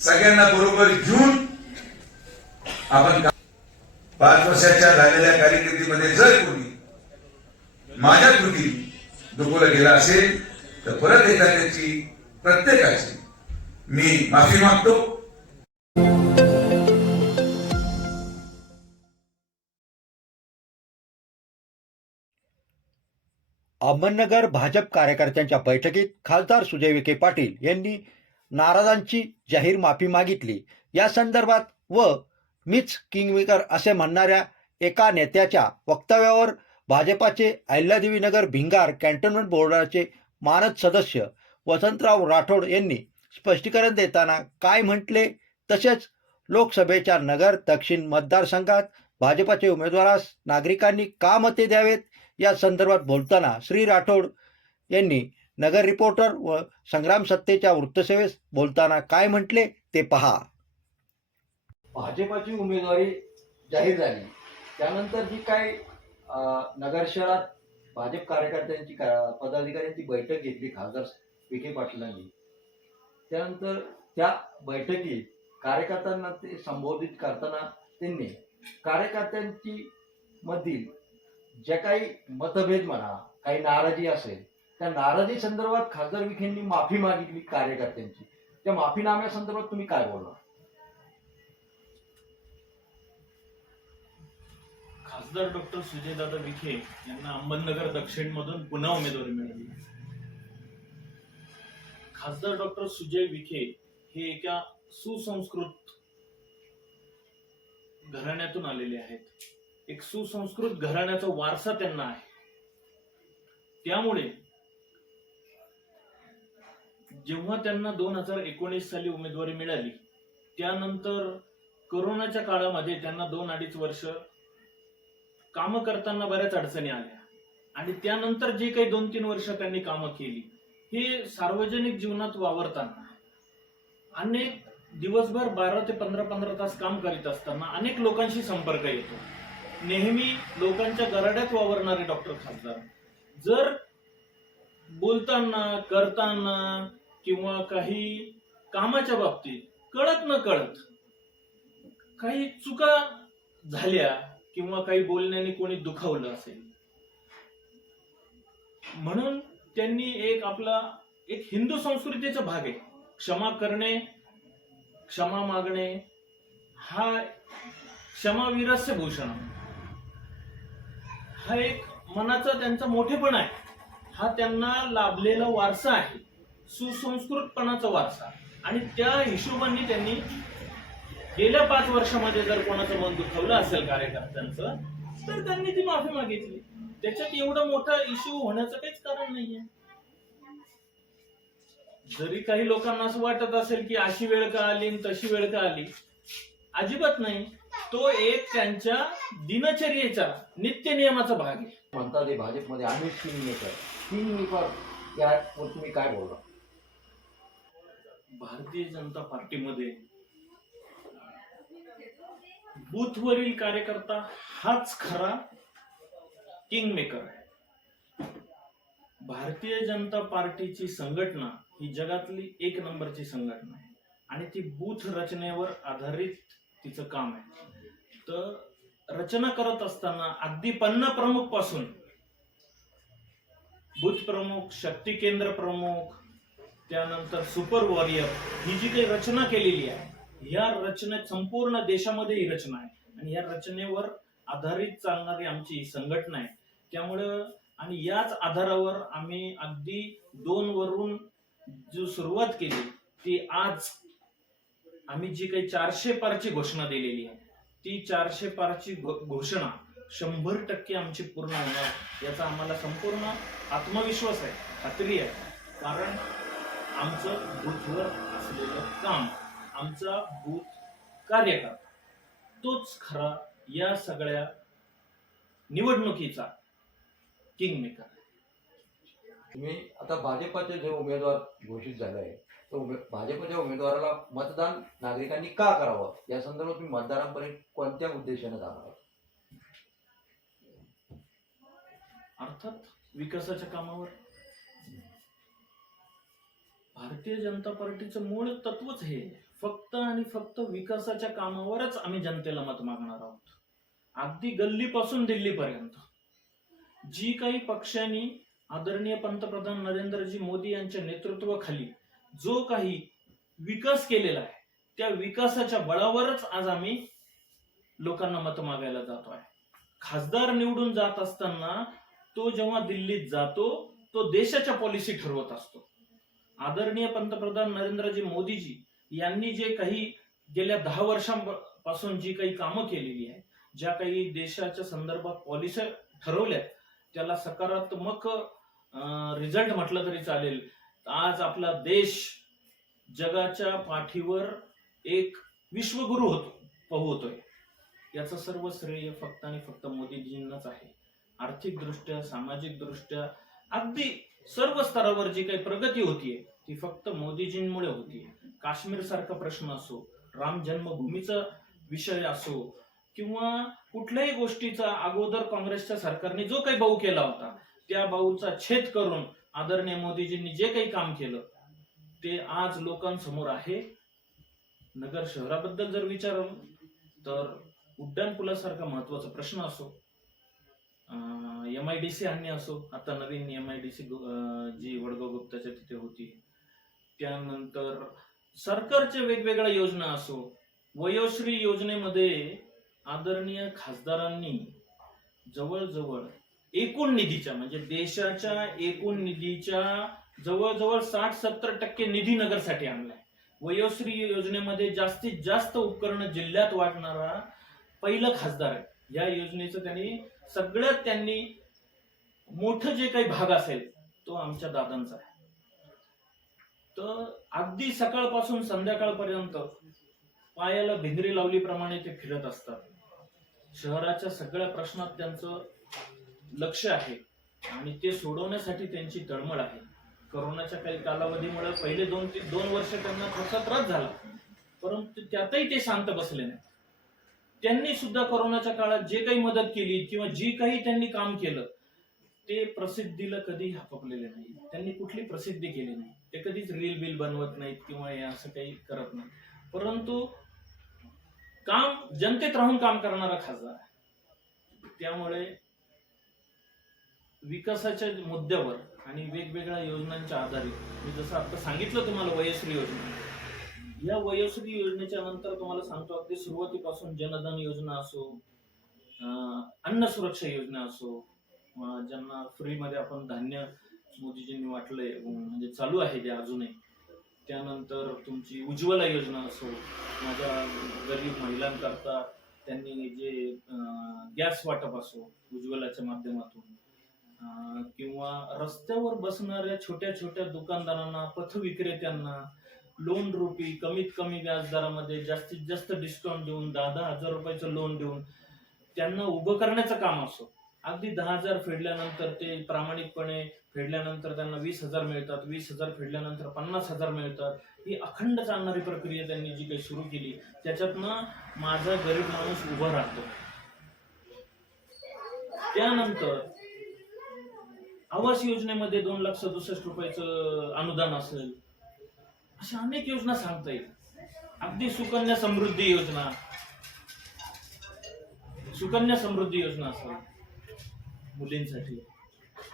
सगळ्यांना बरोबर घेऊन आपण 5 वर्षाच्या झालेल्या कारकिर्दीमध्ये जर कोणी माझ्या कृती दुखवलं गेला असेल तर परत एकदा त्याची प्रत्येकाची मी माफी मागतो. अहमदनगर भाजप कार्यकर्त्यांच्या बैठकीत खासदार सुजय विखे पाटील यांनी नाराजांची जाहीर माफी मागितली. या संदर्भात व मीच किंगमेकर असे म्हणणाऱ्या एका नेत्याच्या वक्तव्यावर भाजपाचे अहिल्यादेवीनगर भिंगार कॅन्टोन्मेंट बोर्डाचे मानद सदस्य वसंतराव राठोड यांनी स्पष्टीकरण देताना काय म्हटले, तसेच लोकसभेच्या नगर दक्षिण मतदारसंघात भाजपाचे उमेदवारास नागरिकांनी का मते द्यावेत या संदर्भात बोलताना श्री राठोड यांनी नगर रिपोर्टर व संग्राम सत्तेच्या वृत्तसेवेस बोलताना काय म्हटले ते पहा. भाजपाची उमेदवारी जाहीर झाली त्यानंतर जी काय नगर शहरात भाजप कार्यकर्त्यांची पदाधिकाऱ्यांची बैठक घेतली खासदार विखे पाटलांनी, त्यानंतर त्या बैठकीत कार्यकर्त्यांना ते संबोधित करताना त्यांनी कार्यकर्त्यांची मधील जे काही मतभेद म्हणा, काही नाराजी असेल, त्या नाराजी संदर्भात खासदार विखेंनी माफी मागितली कार्यकर्त्यांची. त्या माफीनाम्या संदर्भात तुम्ही काय बोलणार? खासदार डॉक्टर सुजयदादा विखे यांना अहमदनगर दक्षिण मधून पुन्हा उमेदवारी मिळाली. खासदार डॉक्टर सुजय विखे हे एका सुसंस्कृत घराण्यातून आलेले आहेत. एक सुसंस्कृत घराण्याचा वारसा त्यांना आहे. त्यामुळे जेव्हा त्यांना 2019 साली उमेदवारी मिळाली, त्यानंतर कोरोनाच्या काळामध्ये त्यांना 2-2.5 वर्ष काम करताना बऱ्याच अडचणी आल्या आणि त्यानंतर जे काही 2-3 वर्ष त्यांनी कामं केली, हे सार्वजनिक जीवनात वावरताना अनेक दिवसभर 12 ते 15 तास काम करीत असताना अनेक लोकांशी संपर्क येतो. नेहमी लोकांच्या गराड्यात वावरणारे डॉक्टर खासदार जर बोलताना, करताना किंवा काही कामाच्या बाबतीत कळत न कळत काही चुका झाल्या किंवा काही बोलण्याने कोणी दुखावलं असेल, म्हणून त्यांनी एक हिंदू संस्कृतीचा भाग आहे क्षमा करणे, क्षमा मागणे. हा क्षमावीरस्य भूषण, हा एक मनाचा त्यांचा मोठेपणा आहे. हा त्यांना लाभलेला वारसा आहे, सुसंस्कृतपणाचा वारसा. आणि त्या हिशोबाने त्यांनी गेल्या 5 वर्षामध्ये जर कोणाचं मन दुखावलं असेल कार्यकर्त्यांचं, तर त्यांनी ती माफी मागितली. त्याच्यात एवढा मोठा इश्यू होण्याचं काहीच कारण नाहीये. जरी काही लोकांना असं वाटत असेल की अशी वेळ का आली आणि तशी वेळ का आली, अजिबात नाही. तो एक त्यांच्या दिनचर्येचा नित्य नियमाचा भाग आहे. म्हणतात हे भाजपमध्ये अनेक किंगमेकर यावर तुम्ही काय बोलणार? भारतीय जनता पार्टीमध्ये बूथवरील कार्यकर्ता हाच खरा किंगमेकर आहे. भारतीय जनता पार्टीची संघटना ही जगातली 1 नंबरची संघटना आहे आणि ती बूथ रचनेवर आधारित तिचं काम आहे. तर रचना करत असताना अगदी पन्ना प्रमुख पासून बूथ प्रमुख, शक्ती केंद्र प्रमुख, त्यानंतर सुपर वॉरियर, ही जी काही रचना केलेली आहे, या रचनेत संपूर्ण देशामध्ये ही रचना आहे आणि या रचनेवर आधारित चालणारी आमची संघटना आहे. त्यामुळं आणि याच आधारावर आम्ही अगदी 2 वरून जो सुरुवात केली, ती आज आम्ही जी काही 400 पारची घोषणा दिलेली आहे, ती 400 पारची घोषणा 100% आमची पूर्ण होणार याचा आम्हाला संपूर्ण आत्मविश्वास आहे, खात्री आहे. कारण आमचं बूथवर असलेलं काम, आमचा बूथ कार्यकर्ता, तोच खरा या सगळ्या निवडणुकीचा किंगमेकर. तुम्ही आता भाजपचे जे उमेदवार घोषित झाले आहे, तो भाजपच्या उमेदवाराला मतदान नागरिकांनी का करावं या संदर्भात तुम्ही मतदारांपर्यंत कोणत्या उद्देशाने जाणार आहात? अर्थात विकासाच्या कामावर. भारतीय जनता पार्टीचं मूळ तत्वच हे आहे. फक्त आणि फक्त विकासाच्या कामावरच आम्ही जनतेला मत मागणार आहोत. अगदी गल्लीपासून दिल्लीपर्यंत जी काही पक्षांनी आदरणीय पंतप्रधान नरेंद्रजी मोदी यांच्या नेतृत्वाखाली जो काही विकास केलेला आहे, त्या विकासाच्या बळावरच आज आम्ही लोकांना मत मागायला जातो आहे. खासदार निवडून जात असताना तो जेव्हा दिल्लीत जातो, तो देशाच्या पॉलिसी ठरवत असतो. आदरणीय पंतप्रधान नरेंद्रजी मोदीजी यांनी जे काही गेल्या 10 वर्षांपासून जी काही कामं केलेली आहे, ज्या काही देशाच्या संदर्भात पॉलिसी ठरवल्यात, त्याला सकारात्मक रिझल्ट म्हटलं तरी चालेल. आज आपला देश जगाच्या पाठीवर एक विश्वगुरु पोहोचतोय. याचं सर्व श्रेय फक्त आणि फक्त मोदीजींनाच आहे. आर्थिक दृष्ट्या, सामाजिक दृष्ट्या, अगदी सर्व स्तरावर जी काही प्रगती होतीये ती फक्त मोदीजींमुळे होतीये. काश्मीर सारखा प्रश्न असो, राम जन्मभूमीचा विषय असो, किंवा कुठल्याही गोष्टीचा अगोदर काँग्रेसच्या सरकारने जो काही बाऊ केला होता, त्या बाऊचा छेद करून आदरणीय मोदीजींनी जे काही काम केलं ते आज लोकांसमोर आहे. नगर शहराबद्दल जर विचारलं तर उड्डाण पुलासारखा महत्वाचा प्रश्न असो, MIDC आणणे असो, आता नवीन MIDC जी वडगाव गुप्ताच्या तिथे होती, त्यानंतर सरकारच्या वेगवेगळ्या योजना असो, वयोश्री योजनेमध्ये आदरणीय खासदारांनी जवळजवळ एकूण निधीच्या, म्हणजे देशाच्या एकूण निधीच्या जवळजवळ 60-70% निधी नगरसाठी आणलाय. वयोश्री योजनेमध्ये जास्तीत जास्त उपकरण जिल्ह्यात वाटणारा पहिला खासदार आहे. या योजनेचं त्यांनी मोठं जे काही भाग असेल तो आमच्या दादांचा आहे. तर अगदी सकाळपासून संध्याकाळपर्यंत पायाला भिंगरी लावलीप्रमाणे ते फिरत असतात. शहराच्या सगळ्या प्रश्नात त्यांचं लक्ष आहे आणि ते सोडवण्यासाठी त्यांची तळमळ आहे. कोरोनाच्या काही कालावधीमुळे पहिले 2 वर्ष त्यांना थोडासा त्रास झाला, परंतु त्यातही ते शांत बसले नाही. त्यांनी सुद्धा कोरोनाच्या काळात जे काही मदत केली किंवा जी काही त्यांनी काम केलं ते प्रसिद्धीला कधी हापकलेले नाही. त्यांनी कुठली प्रसिद्धी केली नाही. ते कधीच रील बिल बनवत नाहीत किंवा असं काही करत नाही, परंतु काम जनतेत राहून काम करणारा खासदार आहे. त्यामुळे विकासाच्या मुद्द्यावर आणि वेगवेगळ्या योजनांच्या आधारित मी जसं आता सांगितलं तुम्हाला वयोश्री योजना, या वयोश्री योजनेच्या नंतर तुम्हाला सांगतो अगदी सुरुवातीपासून जनधन योजना असो, अन्न सुरक्षा योजना असो, ज्यांना फ्रीमध्ये आपण धान्य मोदीजींनी वाटलंय, म्हणजे चालू आहे जे अजूनही, त्यानंतर तुमची उज्ज्वला योजना असो, माझ्या गरीब महिलांकरता त्यांनी जे गॅस वाटप असो उज्ज्वलाच्या माध्यमातून, किंवा रस्त्यावर बसणाऱ्या छोट्या छोट्या दुकानदारांना, पथविक्रेत्यांना लोन रूपी कमीत कमी व्याजदरामध्ये जास्तीत जास्त डिस्काउंट देऊन 10,000 रुपयाचं लोन देऊन त्यांना उभं करण्याचं काम असो. अगदी 10,000 फेडल्यानंतर ते प्रामाणिकपणे फेडल्यानंतर त्यांना 20,000 मिळतात, 20,000 फेडल्यानंतर 50,000 मिळतात. ही अखंड चालणारी प्रक्रिया त्यांनी जी काही सुरू केली त्याच्यातनं माझा गरीब माणूस उभा राहतो. त्यानंतर आवास योजनेमध्ये 2,67,000 रुपयाचं अनुदान असेल, अशा अनेक योजना सांगता येईल. अगदी सुकन्या समृद्धी योजना असेल मुलींसाठी,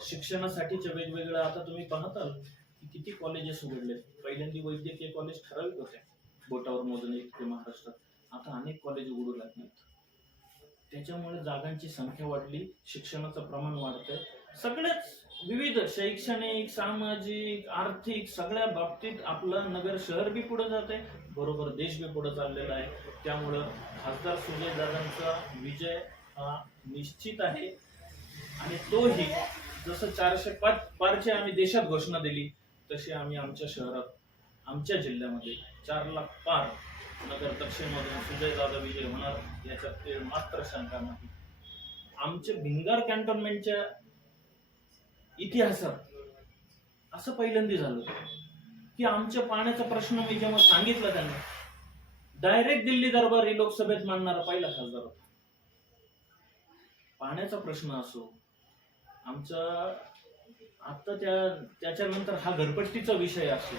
शिक्षणासाठीच्या वेगवेगळ्या, आता तुम्ही पाहताल की किती कॉलेजेस उघडले. पहिल्यांदा वैद्यकीय कॉलेज ठराविक होते, बोटावर मोजणे इतके महाराष्ट्रात, आता अनेक कॉलेज उघडू लागलेत. त्याच्यामुळे जागांची संख्या वाढली, शिक्षणाचं प्रमाण वाढतंय. सगळ्याच विविध शैक्षणिक, सामाजिक, आर्थिक सगळ्या बाबतीत आपलं नगर शहर बी पुढे जाते, बरोबर देश बी पुढे चाललेला आहे. त्यामुळं खासदार सुजय दादांचा विजय हा निश्चित आहे. आणि तोही जसं 405 पारची आम्ही देशात घोषणा दिली तशी आम्ही आमच्या शहरात, आमच्या जिल्ह्यामध्ये 4 लाख पार नगर दक्षिणमधून सुजय दादा विजय होणार याच्यात ते मात्र शंका नाही. आमच्या भिंगार कॅन्टोन्मेंटच्या इतिहासात असं पहिल्यांदा झालं की आमच्या पाण्याचा प्रश्न मी जेव्हा सांगितलं त्यांना, डायरेक्ट दिल्ली दरबारी लोकसभेत मांडणारा पहिला खासदार होता. पाण्याचा प्रश्न असो, आमचा आता त्याच्यानंतर हा घरपट्टीचा विषय असो,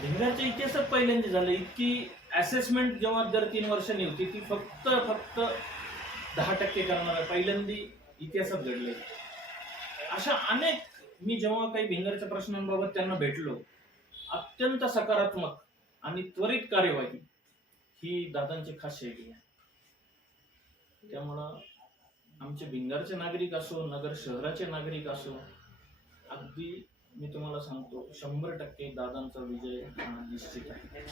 भिंगारच्या इतिहासात पहिल्यांदा झालं. इतकी असेसमेंट जेव्हा दर 3 वर्षांनी होती ती फक्त 10% करणार पहिल्यांदा इतिहासात घडले. अशा अनेक मी जेव्हा काही भिंगारच्या प्रश्नांबाबत त्यांना भेटलो, अत्यंत सकारात्मक आणि त्वरित कार्यवाही ही दादांची खास शैली आहे. त्यामुळं आमचे भिंगारचे नागरिक असो, नगर शहराचे नागरिक असो, अगदी मी तुम्हाला सांगतो 100% दादांचा विजय हा निश्चित आहे.